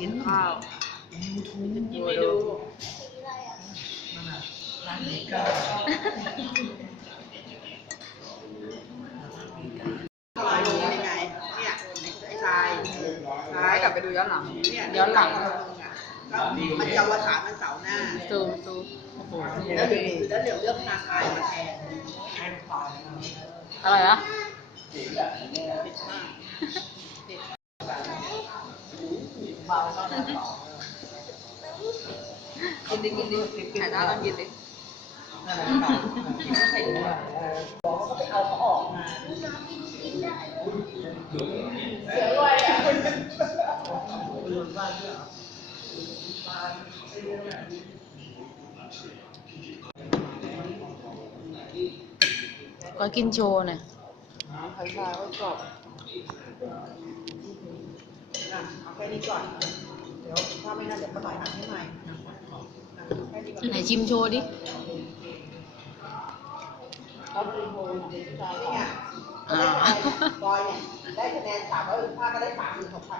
กินข้าวยี่ไม่ดูย้ง้านนี้ก็ใช่ใช่กลับไปดูย้อนหลังย้อนหลังมันจะวสามันเสาหน้าซูมซูมโอ้โหแล้วเดี๋ยวเลือกนางไอมาแทนอะไรนะ gini gini kayak dalam gitu có kinh chồ này, thấy là ôi trời. คดีก่อนเดี๋ยวถ้าไม่น่าเดี๋ยวก็ต่อยอันนี้ใหม่ไหนชิมโชว์ดิอ่าบอยเนี่ยได้คะแนนสามร้อยหกพันก็ได้สามหมื่นหกพัน